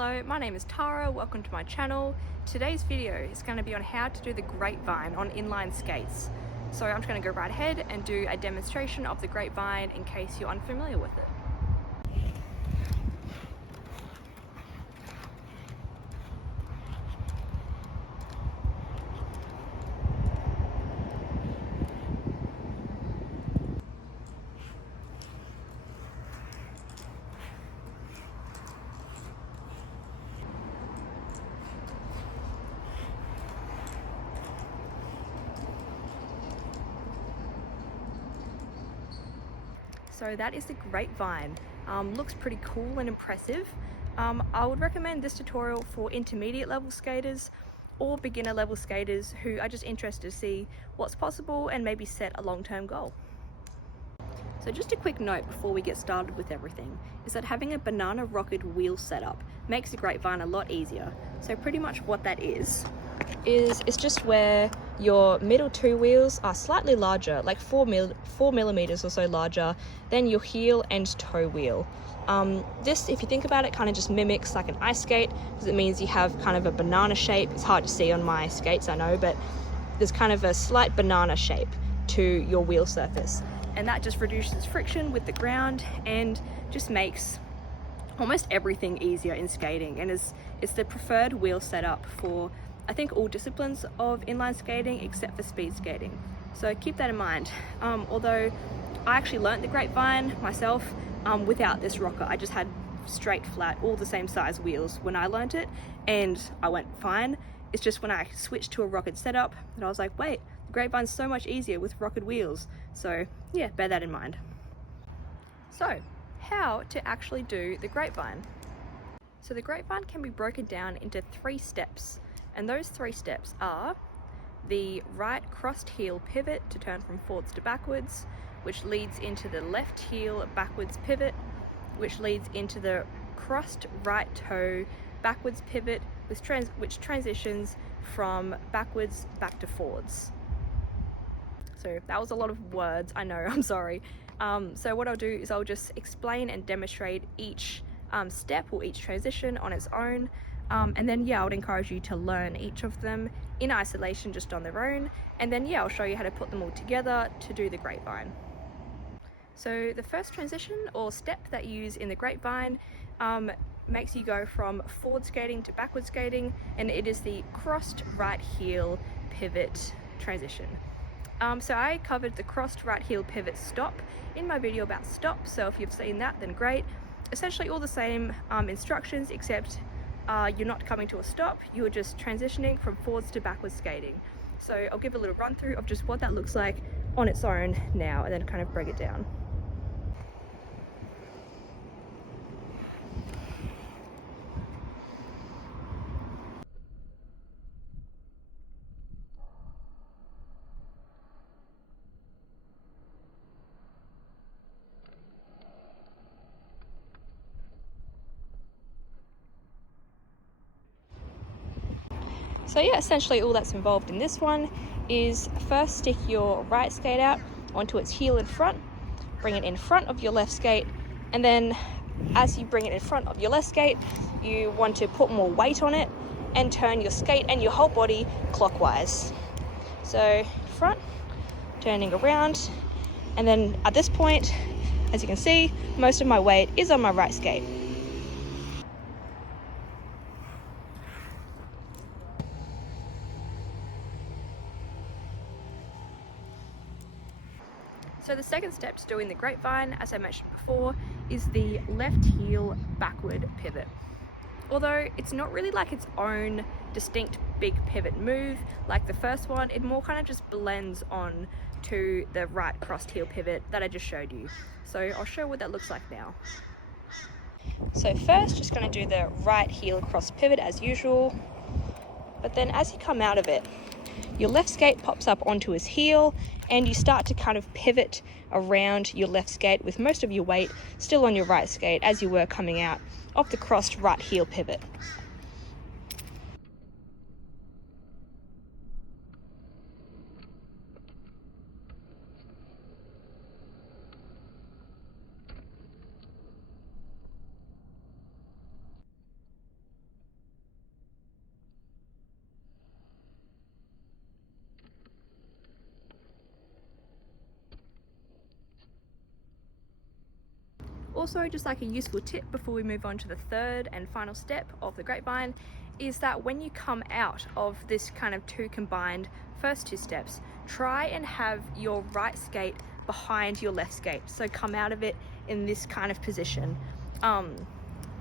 Hello, my name is Tara, welcome to my channel. Today's video is going to be on how to do the Grapevine on inline skates. So I'm just going to go right ahead and do a demonstration of the Grapevine in case you're unfamiliar with it. So that is the Grapevine. Looks pretty cool and impressive. I would recommend this tutorial for intermediate level skaters or beginner level skaters who are just interested to see what's possible and maybe set a long-term goal. So just a quick note before we get started with everything is that having a banana rocket wheel setup makes the Grapevine a lot easier. So pretty much what that is it's just where your middle two wheels are slightly larger, like 4 millimeters or so larger than your heel and toe wheel. This, if you think about it, kind of just mimics like an ice skate because it means you have kind of a banana shape. It's hard to see on my skates, I know, but there's kind of a slight banana shape to your wheel surface. And that just reduces friction with the ground and just makes almost everything easier in skating, and it's the preferred wheel setup for I think all disciplines of inline skating except for speed skating. So keep that in mind. Although I actually learnt the Grapevine myself without this rocker. I just had straight flat all the same size wheels when I learnt it and I went fine. It's just when I switched to a rocket setup that I was like, wait, the Grapevine's so much easier with rocket wheels. So yeah, bear that in mind. So how to actually do the Grapevine. So the Grapevine can be broken down into 3 steps, and those 3 steps are the right crossed heel pivot to turn from forwards to backwards, which leads into the left heel backwards pivot, which leads into the crossed right toe backwards pivot, which transitions from backwards back to forwards. So that was a lot of words, I know, I'm sorry. So what I'll do is I'll just explain and demonstrate each step or each transition on its own. And then I would encourage you to learn each of them in isolation just on their own. And then I'll show you how to put them all together to do the Grapevine. So the first transition or step that you use in the Grapevine makes you go from forward skating to backward skating, and it is the crossed right heel pivot transition. So I covered the crossed right heel pivot stop in my video about stop, so if you've seen that, then great. Essentially all the same instructions, except you're not coming to a stop, you're just transitioning from forwards to backwards skating. So I'll give a little run through of just what that looks like on its own now, and then kind of break it down. So essentially all that's involved in this one is first stick your right skate out onto its heel in front, bring it in front of your left skate, and then as you bring it in front of your left skate, you want to put more weight on it and turn your skate and your whole body clockwise. So front, turning around, and then at this point, as you can see, most of my weight is on my right skate. So the second step to doing the Grapevine, as I mentioned before, is the left heel backward pivot. Although it's not really like its own distinct big pivot move like the first one, it more kind of just blends on to the right crossed heel pivot that I just showed you. So I'll show what that looks like now. So first, just going to do the right heel cross pivot as usual, but then as you come out of it, your left skate pops up onto his heel and you start to kind of pivot around your left skate with most of your weight still on your right skate as you were coming out of the crossed right heel pivot. Also, just like a useful tip before we move on to the third and final step of the grapevine, is that when you come out of this kind of two combined first two steps, try and have your right skate behind your left skate. So come out of it in this kind of position,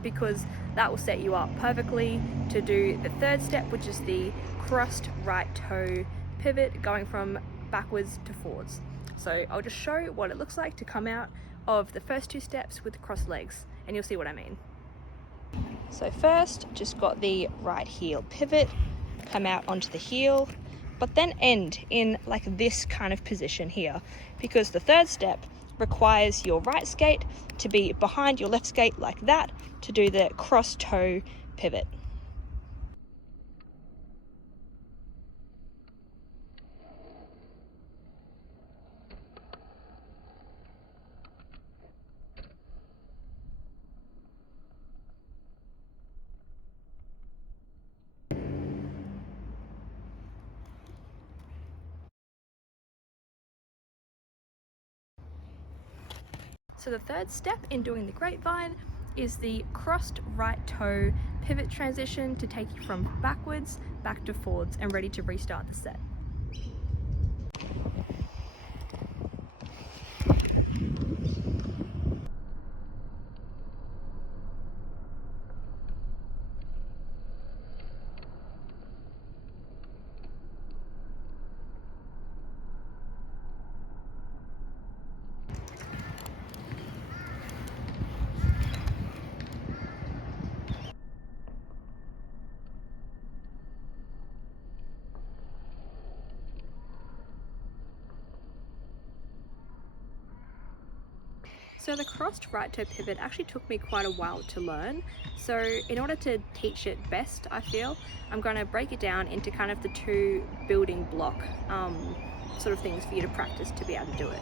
because that will set you up perfectly to do the third step, which is the crossed right toe pivot going from backwards to forwards. So I'll just show what it looks like to come out of the first two steps with crossed legs, and you'll see what I mean. So first, just got the right heel pivot, come out onto the heel, but then end in like this kind of position here, because the third step requires your right skate to be behind your left skate like that to do the cross toe pivot. So the third step in doing the grapevine is the crossed right toe pivot transition to take you from backwards back to forwards and ready to restart the set. So the crossed right toe pivot actually took me quite a while to learn. So in order to teach it best, I feel, I'm going to break it down into kind of the two building block sort of things for you to practice to be able to do it.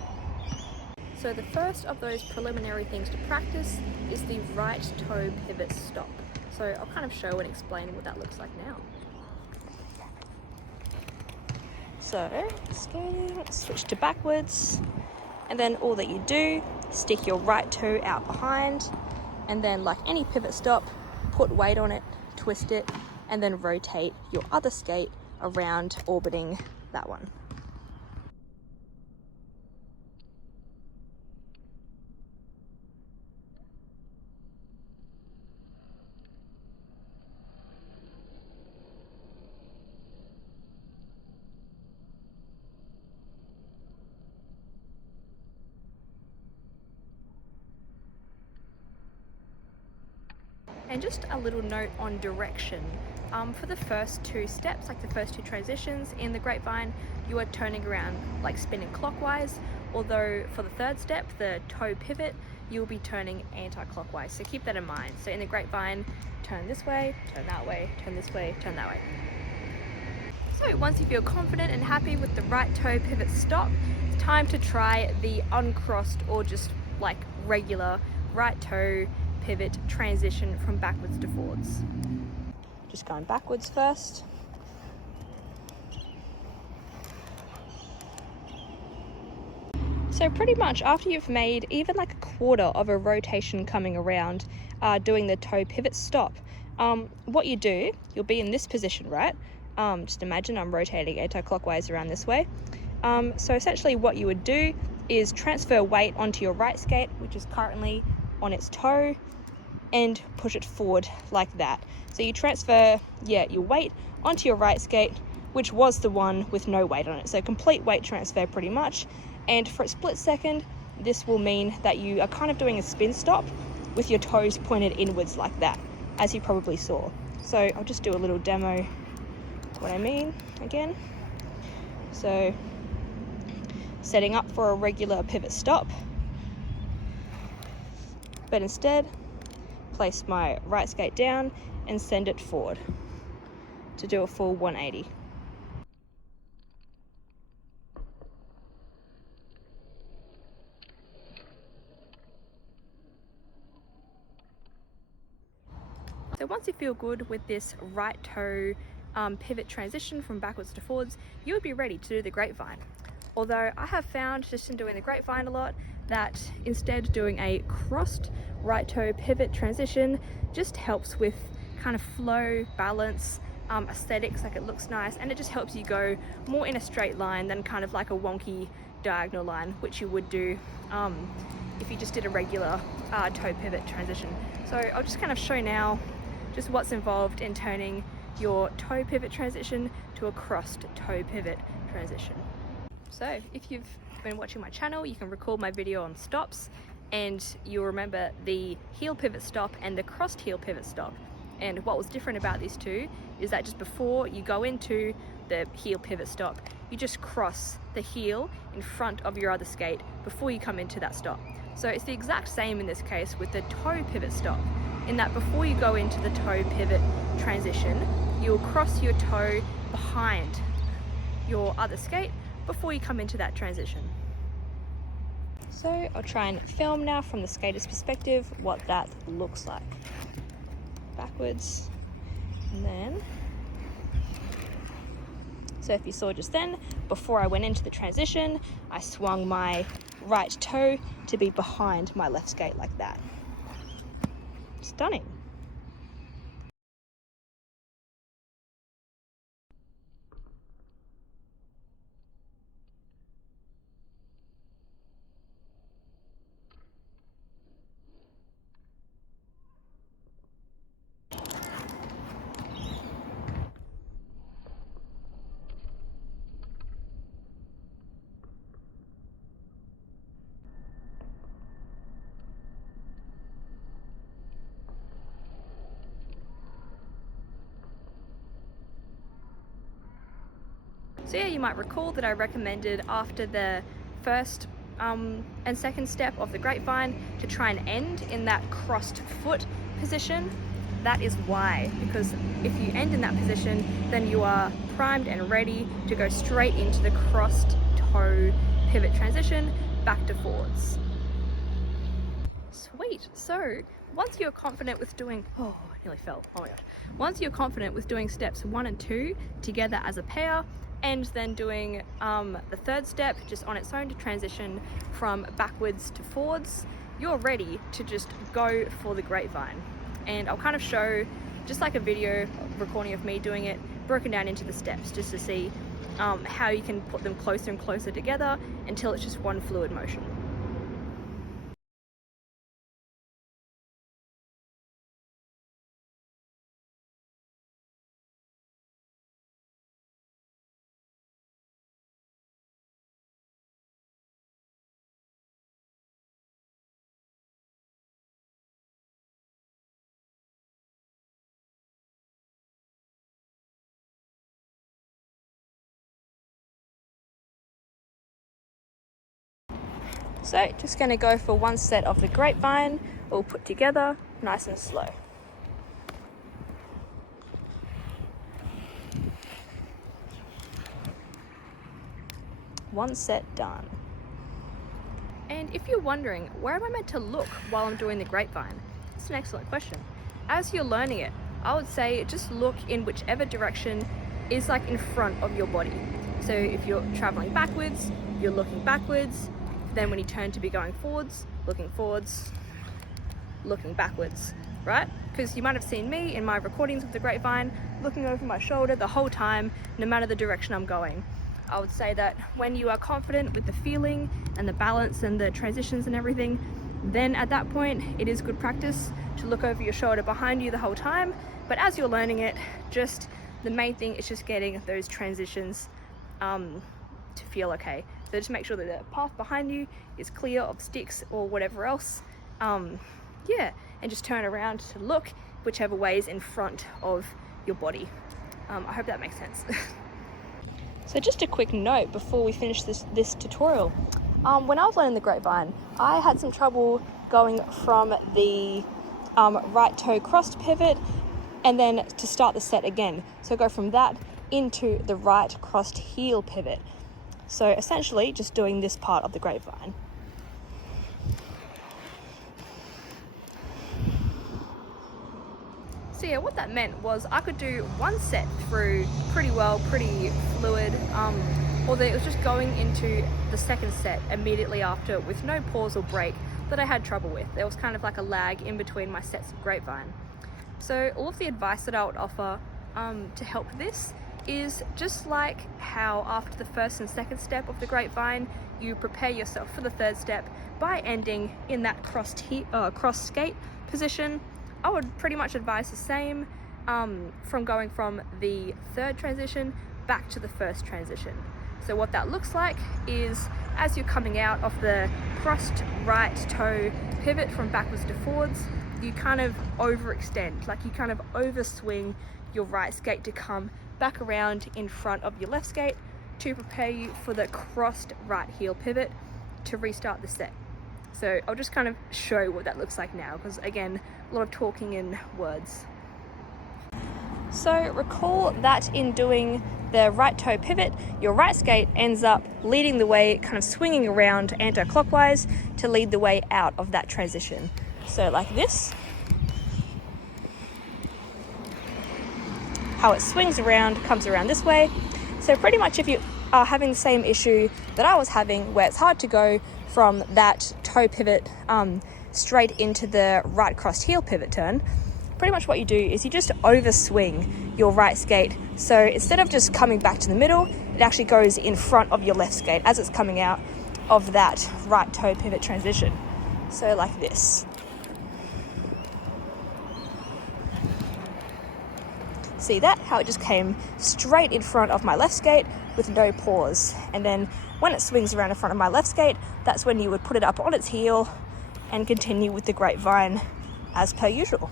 So the first of those preliminary things to practice is the right toe pivot stop. So I'll kind of show and explain what that looks like now. So skating, switch to backwards, and then all that you do, stick your right toe out behind, and then like any pivot stop, put weight on it, twist it, and then rotate your other skate around, orbiting that one. And just a little note on direction. For the first two steps, like the first two transitions in the grapevine, you are turning around, like spinning clockwise, although for the third step, the toe pivot, you'll be turning anti-clockwise. So keep that in mind. So in the grapevine, turn this way, turn that way, turn this way, turn that way. So once you feel confident and happy with the right toe pivot stop, it's time to try the uncrossed or just like regular right toe pivot transition from backwards to forwards. Just going backwards first. So pretty much after you've made even like a quarter of a rotation coming around, doing the toe pivot stop, what you do, you'll be in this position, right? Just imagine I'm rotating anti-clockwise around this way. So essentially what you would do is transfer weight onto your right skate, which is currently on its toe, and push it forward like that. So you transfer, your weight onto your right skate, which was the one with no weight on it. So complete weight transfer pretty much. And for a split second, this will mean that you are kind of doing a spin stop with your toes pointed inwards like that, as you probably saw. So I'll just do a little demo what I mean again. So setting up for a regular pivot stop, but instead place my right skate down and send it forward to do a full 180. So once you feel good with this right toe pivot transition from backwards to forwards, you would be ready to do the grapevine. Although I have found just in doing the grapevine a lot that instead doing a crossed right toe pivot transition just helps with kind of flow, balance, aesthetics, like it looks nice, and it just helps you go more in a straight line than kind of like a wonky diagonal line, which you would do if you just did a regular toe pivot transition. So I'll just kind of show now just what's involved in turning your toe pivot transition to a crossed toe pivot transition. So if you've been watching my channel, you can recall my video on stops, and you'll remember the heel pivot stop and the crossed heel pivot stop. And what was different about these two is that just before you go into the heel pivot stop, you just cross the heel in front of your other skate before you come into that stop. So it's the exact same in this case with the toe pivot stop, in that before you go into the toe pivot transition, you'll cross your toe behind your other skate before you come into that transition. So I'll try and film now from the skater's perspective what that looks like. Backwards, and then, so if you saw just then, before I went into the transition, I swung my right toe to be behind my left skate like that. Stunning. So yeah, you might recall that I recommended after the first and second step of the grapevine to try and end in that crossed foot position. That is why, because if you end in that position, then you are primed and ready to go straight into the crossed toe pivot transition back to forwards. Sweet. So once you're confident with doing, oh, I nearly fell, oh my god. Once you're confident with doing steps 1 and 2 together as a pair, and then doing the third step just on its own to transition from backwards to forwards, you're ready to just go for the grapevine. And I'll kind of show just like a video recording of me doing it broken down into the steps, just to see how you can put them closer and closer together until it's just one fluid motion. So just going to go for one set of the grapevine, all put together, nice and slow. One set done. And if you're wondering, where am I meant to look while I'm doing the grapevine? That's an excellent question. As you're learning it, I would say just look in whichever direction is like in front of your body. So if you're traveling backwards, you're looking backwards. Then when you turn to be going forwards, looking backwards, right? Because you might have seen me in my recordings of the grapevine looking over my shoulder the whole time, no matter the direction I'm going. I would say that when you are confident with the feeling and the balance and the transitions and everything, then at that point it is good practice to look over your shoulder behind you the whole time. But as you're learning it, just the main thing is just getting those transitions to feel okay. So just make sure that the path behind you is clear of sticks or whatever else. Yeah, and just turn around to look whichever way is in front of your body. I hope that makes sense. So just a quick note before we finish this tutorial. When I was learning the grapevine, I had some trouble going from the right toe crossed pivot and then to start the set again. So go from that into the right crossed heel pivot. So essentially just doing this part of the grapevine. So yeah, what that meant was I could do one set through pretty well, pretty fluid, or that it was just going into the second set immediately after with no pause or break that I had trouble with. There was kind of like a lag in between my sets of Grapevine. So all of the advice that I would offer to help with this is just like how after the first and second step of the Grapevine, you prepare yourself for the third step by ending in that cross skate position. I would pretty much advise the same from going from the third transition back to the first transition. So what that looks like is as you're coming out of the crossed right toe pivot from backwards to forwards, you kind of overextend, like you kind of overswing your right skate to come back around in front of your left skate to prepare you for the crossed right heel pivot to restart the set. So I'll just kind of show what that looks like now, because again, a lot of talking in words. So recall that in doing the right toe pivot, your right skate ends up leading the way, kind of swinging around anti-clockwise to lead the way out of that transition. So like this, how it swings around, comes around this way. So pretty much if you are having the same issue that I was having, where it's hard to go from that toe pivot straight into the right crossed heel pivot turn, pretty much what you do is you just overswing your right skate. So instead of just coming back to the middle, it actually goes in front of your left skate as it's coming out of that right toe pivot transition. So like this. See that? How it just came straight in front of my left skate with no pause. And then when it swings around in front of my left skate, that's when you would put it up on its heel and continue with the Grapevine as per usual.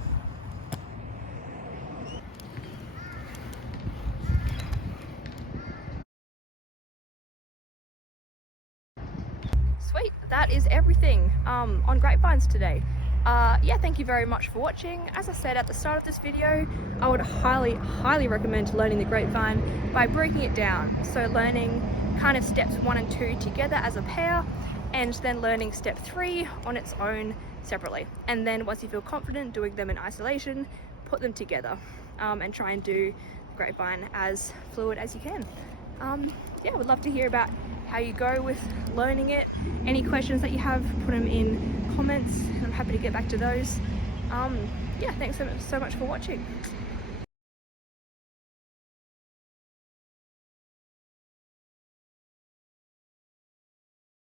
Sweet, that is everything on Grapevines today. Yeah, thank you very much for watching. As I said at the start of this video, I would highly recommend learning the Grapevine by breaking it down. So learning kind of steps 1 and 2 together as a pair, and then learning step 3 on its own separately. And then once you feel confident doing them in isolation, put them together and try and do the Grapevine as fluid as you can. Yeah, would love to hear about how you go with learning it. Any questions that you have, put them in comments and I'm happy to get back to those. Yeah, thanks so much for watching.